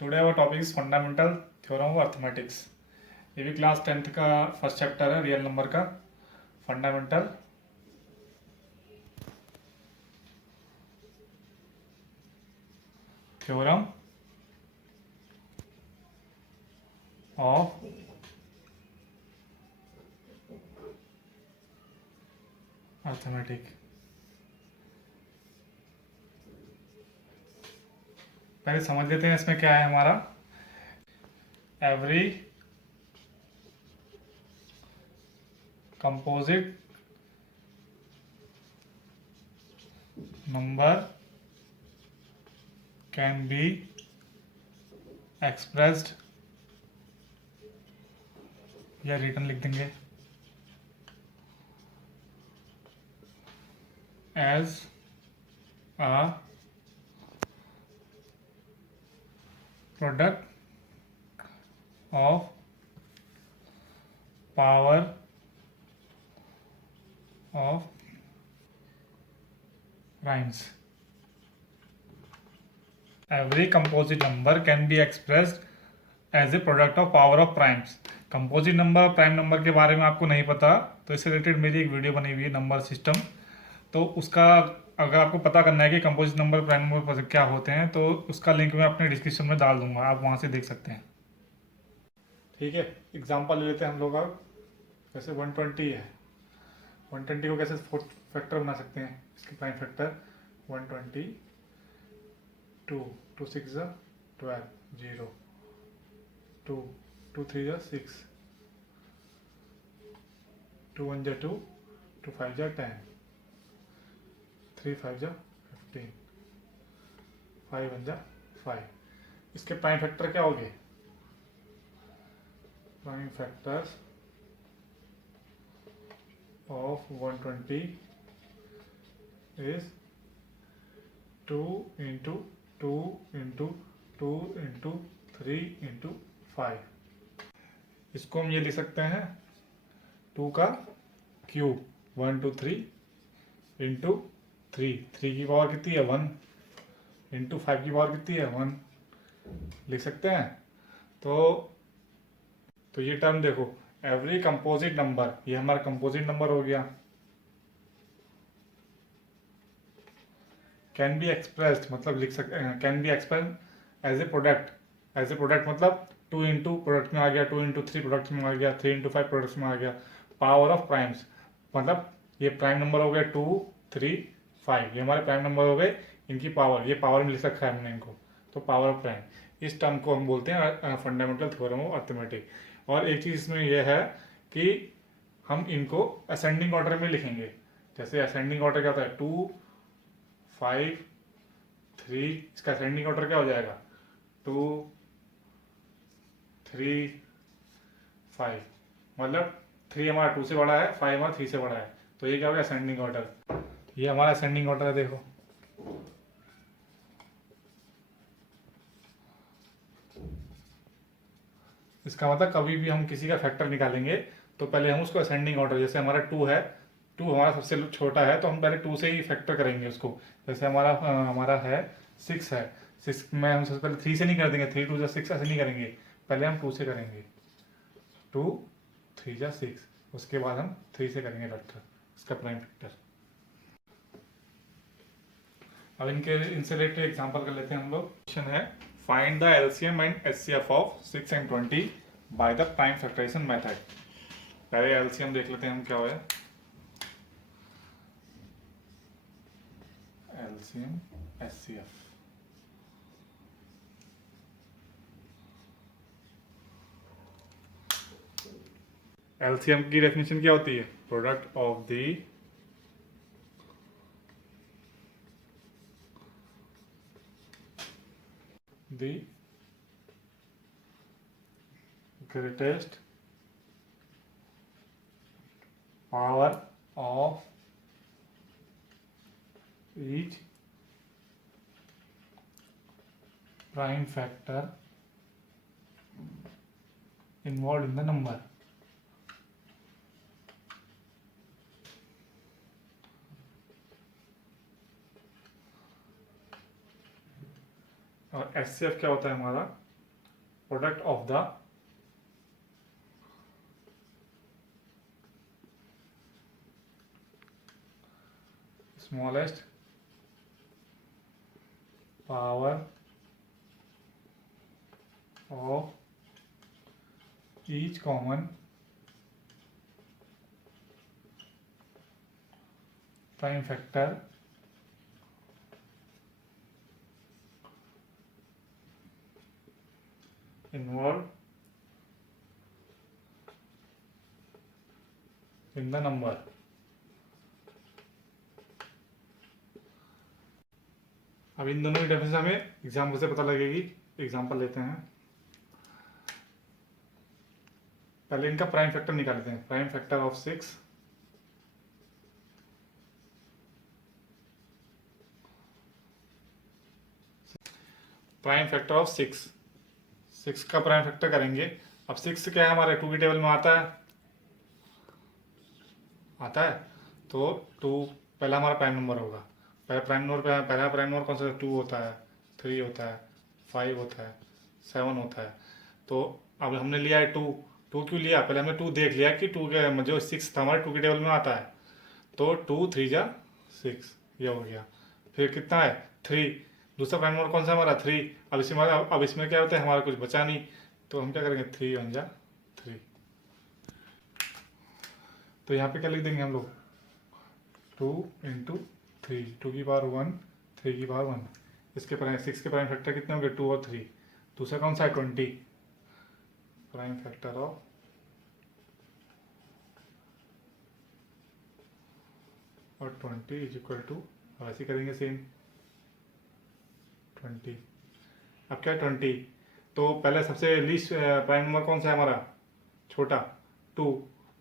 Today our topic is fundamental theorem of arithmetics. ये भी class 10th का first chapter है रियल नंबर का, फंडामेंटल थ्योरम ऑफ अर्थमेटिक। पहले समझ लेते हैं इसमें क्या है हमारा। Every composite number can be expressed, या रिटर्न लिख देंगे, as a product of power of primes. Every composite number can be expressed as a product of power of primes. Composite number और प्राइम नंबर के बारे में आपको नहीं पता तो इससे रिलेटेड मेरी एक वीडियो बनी हुई है, नंबर सिस्टम। तो उसका अगर आपको पता करना है कि कंपोजिट नंबर प्राइम नंबर क्या होते हैं तो उसका लिंक मैं अपने डिस्क्रिप्शन में डाल दूंगा, आप वहाँ से देख सकते हैं। ठीक है, एग्जांपल ले लेते हैं हम लोग। अब जैसे 120 है, 120 को कैसे फोर्थ फैक्टर बना सकते हैं, इसके प्राइम फैक्टर 120, 2 2 6 12, 0 2 2 3 6, 2 1 2, 2 5 10, 3 5 15, 5 1 5। इसके प्राइम फैक्टर क्या हो गए? Prime factors of 120 is 2 into 2 into 2 into 3 into 5। इसको हम ये लिख सकते हैं 2 का क्यूब, 1 2 3 इंटू 3 की पावर कितनी है 1, इंटू 5 की पावर कितनी है 1, लिख सकते हैं। तो ये टर्म देखो, एवरी कंपोजिट नंबर, ये हमारा कंपोजिट नंबर हो गया, कैन बी एक्सप्रेस्ड मतलब लिख सकते हैं, can be express as a product. As a product मतलब 2 इंटू प्रोडक्ट में आ गया, 2 इंटू 3 प्रोडक्ट में आ गया, 3 इंटू 5 प्रोडक्ट में आ गया। पावर ऑफ प्राइम्स मतलब ये प्राइम नंबर हो गए 2 3 5, ये हमारे प्राइम नंबर हो गए, इनकी पावर, ये पावर में लिख रखा है हमने इनको, तो पावर ऑफ प्राइम। इस टर्म को हम बोलते हैं फंडामेंटल थ्योरम ऑफ अर्थमेटिक। और एक चीज़ इसमें यह है कि हम इनको असेंडिंग ऑर्डर में लिखेंगे। जैसे असेंडिंग ऑर्डर क्या होता है, 2 5 3, इसका असेंडिंग ऑर्डर क्या हो जाएगा 2 3 5, मतलब 3 हमारा 2 से बड़ा है, 5 हमारा 3 से बड़ा है, तो ये क्या हो गया असेंडिंग ऑर्डर। ये हमारा असेंडिंग ऑर्डर है, देखो इसका मतलब कभी भी हम किसी का फैक्टर निकालेंगे तो पहले हम उसको असेंडिंग ऑर्डर, जैसे हमारा 2 है, 2 हमारा सबसे छोटा है तो हम पहले 2 से ही फैक्टर करेंगे उसको। जैसे हमारा है 6 है, 6 में हम सबसे पहले 3 से नहीं कर देंगे, 3 2 6 ऐसे नहीं करेंगे, पहले हम 2 से करेंगे, 2 3 6, उसके बाद हम 3 से करेंगे फैक्टर, इसका प्राइम फैक्टर। अब इनसे रिलेटेड एग्जांपल कर लेते हैं हम लोग। क्वेश्चन है find the LCM and HCF of 6 एंड 20 by the prime factorization method. पहले एलसीएम देख लेते हैं हम क्या होगा। एलसीएम एचसीएफ, एलसीएम की डेफिनेशन क्या होती है, product of the greatest power of each prime factor involved in the number। और एचसीएफ क्या होता है हमारा, product of the smallest power of each common prime factor involved in the number. अब इन दोनों की डेफिनेशन हमें एग्जाम्पल से पता लगेगी। एग्जाम्पल लेते हैं, पहले इनका प्राइम फैक्टर निकालते हैं। Prime factor of 6 prime factor of 6 का प्राइम फैक्टर करेंगे। अब 6 क्या है हमारे 2 की टेबल में आता है तो 2 पहला हमारा प्राइम नंबर होगा। पहला प्राइम नंबर कौन सा 2 होता है, 3 होता है, 5 होता है, 7 होता है। तो अब हमने लिया है 2 क्यों लिया, पहले हमने 2 देख लिया कि 2 के जो 6 था हमारे 2 की टेबल में आता है। तो 2 3 जा 6 ये हो गया। फिर कितना है 3, दूसरा प्राइम नंबर कौन सा हमारा 3। अब इसमें क्या होता है हमारा कुछ बचा नहीं, तो हम क्या करेंगे 3 1 जा 3। तो यहाँ पे क्या लिख देंगे हम लोग 2 इंटू 3, 2 की पावर 1, 3 की पावर 1। इसके प्राइम 6 के प्राइम फैक्टर कितने होंगे 2 और 3। दूसरा कौन सा है 20, प्राइम फैक्टर ऑफ और 20 इज इक्वल टू, ऐसे करेंगे सेम 20। अब क्या 20, तो पहले सबसे लीस्ट प्राइम नंबर कौन सा है हमारा छोटा 2।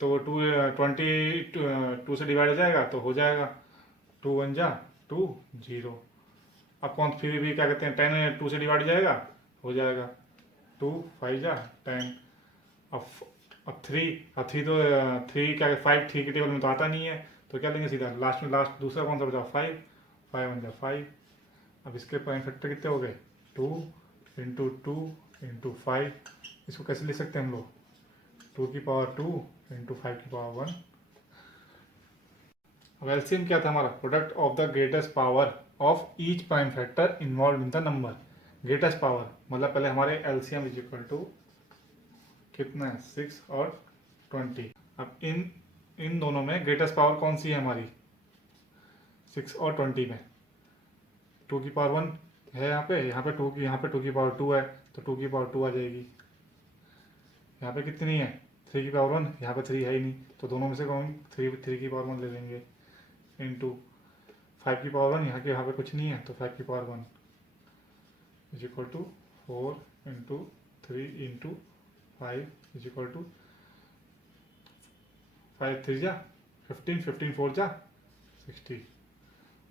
तो 2 से डिवाइड हो जाएगा तो हो जाएगा 2 1 जा 2 0। अब कौन फिर भी क्या कहते हैं 10 2 से डिवाइड हो जाएगा, हो जाएगा 2 5 जा 10। अब 3 तो 3 क्या 5 3 की टेबल में तो आता नहीं है, तो क्या लेंगे सीधा लास्ट दूसरा कौन सा बचा 5 5 1 जा 5। अब इसके प्राइम फैक्टर कितने हो गए 2 इंटू 2 इंटू 5। इसको कैसे लिख सकते हैं हम लोग 2 की पावर 2 इंटू 5 की पावर 1। अब एलसीएम क्या था हमारा product of the greatest power of each prime factor involve in the number. Greatest power मतलब पहले हमारे एलसीएम इज इक्वल टू कितना है 6 और 20। अब इन दोनों में ग्रेटेस्ट पावर कौन सी है हमारी 6 और 20 में 2 की पावर 1 है यहाँ पे 2 की पावर 2 है तो 2 की पावर 2 आ जाएगी। यहाँ पे कितनी है 3 की पावर 1, यहाँ पे 3 है ही नहीं, तो दोनों में से कौन 3 की पावर 1 ले लेंगे इंटू 5 की पावर 1, यहाँ पे कुछ नहीं है तो 5 की power 1 is equal to 4 into 3 into 5 is equal to 5 3 जा 15 15 4 जा 60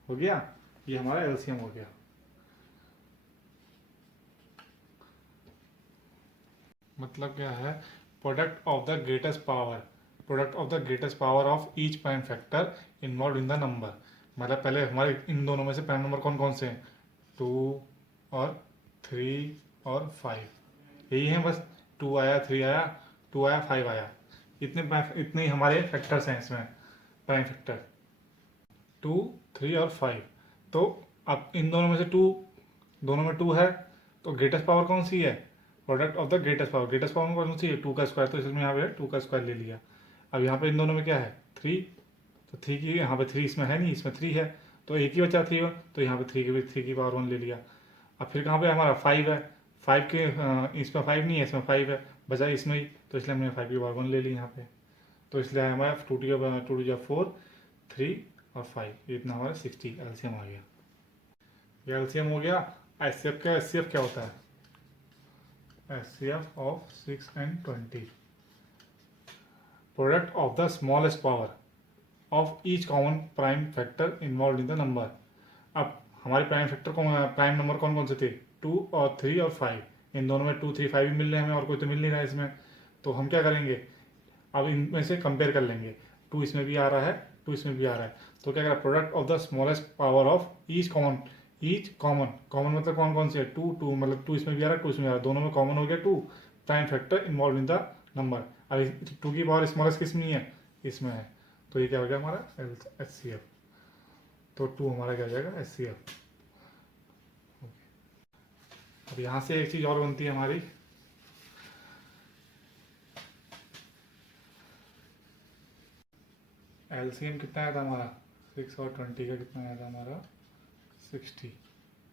हो गया। ये हमारा एलसीएम हो गया। मतलब क्या है product of the greatest power of each prime factor involve in the number. मतलब पहले हमारे इन दोनों में से प्राइम नंबर कौन कौन से हैं 2 और 3 और 5 यही हैं बस। 2 आया 3 आया 2 आया 5 आया, इतने ही हमारे फैक्टर्स हैं इसमें प्राइम फैक्टर 2 3 और 5। तो अब इन दोनों में से दोनों में 2 है तो ग्रेटेस्ट पावर कौन सी है product of the greatest power में कौन सी है 2 का स्क्वायर, तो इसमें यहाँ पे 2 का स्क्वायर ले लिया। अब यहाँ पे इन दोनों में क्या है 3, तो 3 की यहाँ पे 3 इसमें है नहीं, इसमें 3 है तो एक ही बचा 3, तो यहाँ पे 3 की पावर 1 ले लिया। अब फिर कहाँ पे हमारा 5 है, 5 के इसमें 5 नहीं है, इसमें 5 है बचा इसमें ही, तो इसलिए हमने 5 की पावर 1 ले ली यहाँ पे। तो इसलिए हमारा 2 टू जा 4 3 और 5 इतना हमारा 60 एलसीएम आ गया। ये एलसीएम हो गया। एचसीएफ क्या होता है HCF of 6 and 20 product of the smallest power of each common prime factor involved in the number। अब हमारे प्राइम नंबर कौन कौन से थे 2 और 3 और 5। इन दोनों में 2 3 5 भी मिल रहे हैं हमें और कोई तो मिल नहीं रहा है इसमें, तो हम क्या करेंगे अब इनमें से कंपेयर कर लेंगे। 2 इसमें भी आ रहा है 2 इसमें भी आ रहा है, तो क्या करें product of the smallest power of each common, common मतलब कौन कौन से है, टू टू मतलब टू इसमें भी आ रहा है, टू इसमें आ रहा है, दोनों में कॉमन हो गया two, prime factor involve in the number. अब टू की पावर स्मॉलेस्ट किस में है, इसमें है, तो ये क्या हो गया हमारा HCF। तो टू हमारा क्या हो जाएगा HCF। अब यहाँ से एक चीज़ और बनती है हमारी, LCM कितना आया था हमारा 6 और 20 का कितना आया था हमारा 60,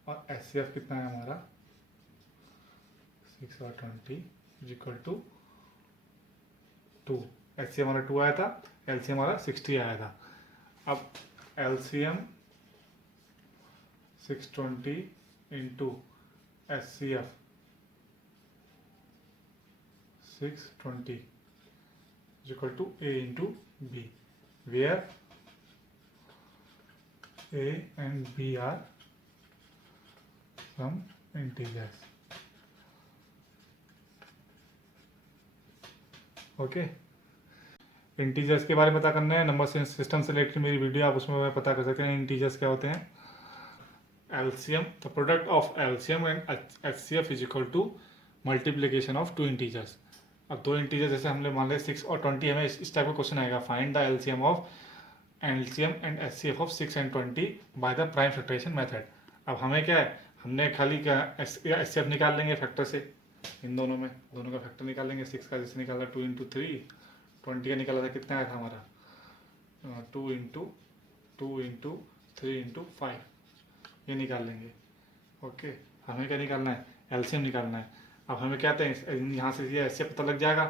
और HCF कितना है हमारा 6 और 20 इज इक्वल टू 2। HCF हमारा 2 आया था, LCM हमारा 60 आया था। अब LCM 620 into HCF 620 is equal to A into B, where A and B are some integers. Okay, integers के बारे में पता करना है, नंबर सिस्टम से रिलेटेड मेरी वीडियो आप उसमें पता कर सकते हैं इंटीजर्स क्या होते हैं। LCM, the product of LCM and HCF is equal to multiplication of two integers. अब दो इंटीजर जैसे हमने मान लिया 6 और 20, हमें इस टाइप का क्वेश्चन आएगा, find the LCM and HCF of 6 and 20 by the prime factorization method. अब हमें क्या है, हमने खाली क्या HCF निकाल लेंगे फैक्टर से, इन दोनों में दोनों का फैक्टर निकाल लेंगे। 6 का जैसे निकाला 2 इंटू 3, 20 का निकाला था कितना आया था हमारा 2 इंटू 3 इंटू 5, ये निकाल लेंगे। ओके, हमें क्या निकालना है, LCM निकालना है। अब हमें क्या आते हैं, यहाँ से ये HCF पता लग जाएगा।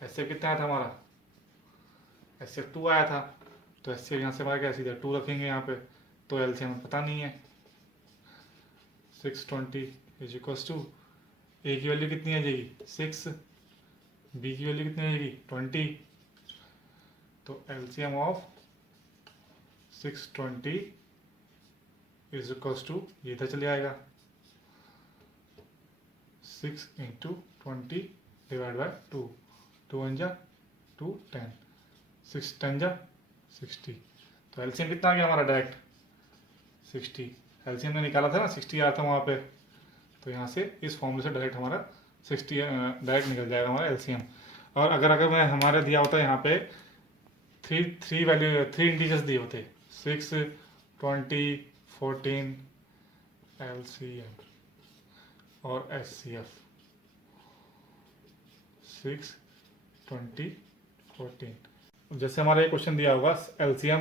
HCF कितना आया था हमारा, HCF 2 आया था, तो HCF यहाँ से हमारा क्या सीधा 2 रखेंगे यहाँ पे, तो LCM पता नहीं है। 620 इज इक्वल्स टू A की वैल्यू कितनी आ जाएगी 6, B की वैल्यू कितनी आ जाएगी 20, तो LCM of 620 is equals to ये इधर चले आएगा 6 इंटू 20 डिवाइड बाय 2, 2 1 जा 2 10, 6 10 जा 60, तो LCM कितना आ गया हमारा डायरेक्ट 60। LCM ने निकाला था ना 60 आया था वहाँ पे, तो यहाँ से इस फॉर्मूले से डायरेक्ट हमारा 60 डायरेक्ट निकल जाएगा हमारा LCM। और अगर मैं हमारे दिया होता है यहाँ पे थ्री वैल्यू 3 इंटीजर्स दिए होते 6 20 14 LCM और HCF 6 20 14। जैसे हमारा ये क्वेश्चन दिया होगा LCM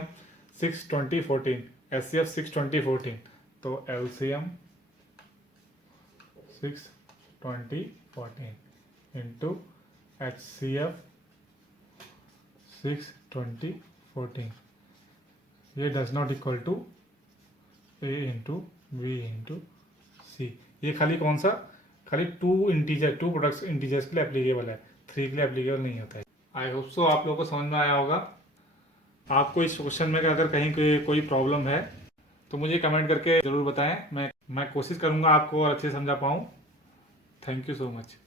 6 20 14, HCF 6 20 14, तो LCM 6 20 14 इंटू HCF 6 20 14, ये does not equal to A into B into C। ये खाली कौन सा, खाली टू प्रोडक्ट्स इंटीजर्स के लिए एप्लीकेबल है, 3 के लिए एप्लीकेबल नहीं होता है। आई होप सो आप लोगों को समझ में आया होगा। आपको इस क्वेश्चन में अगर कहीं कोई प्रॉब्लम है तो मुझे कमेंट करके ज़रूर बताएं, मैं कोशिश करूंगा आपको और अच्छे से समझा पाऊँ। Thank you so much.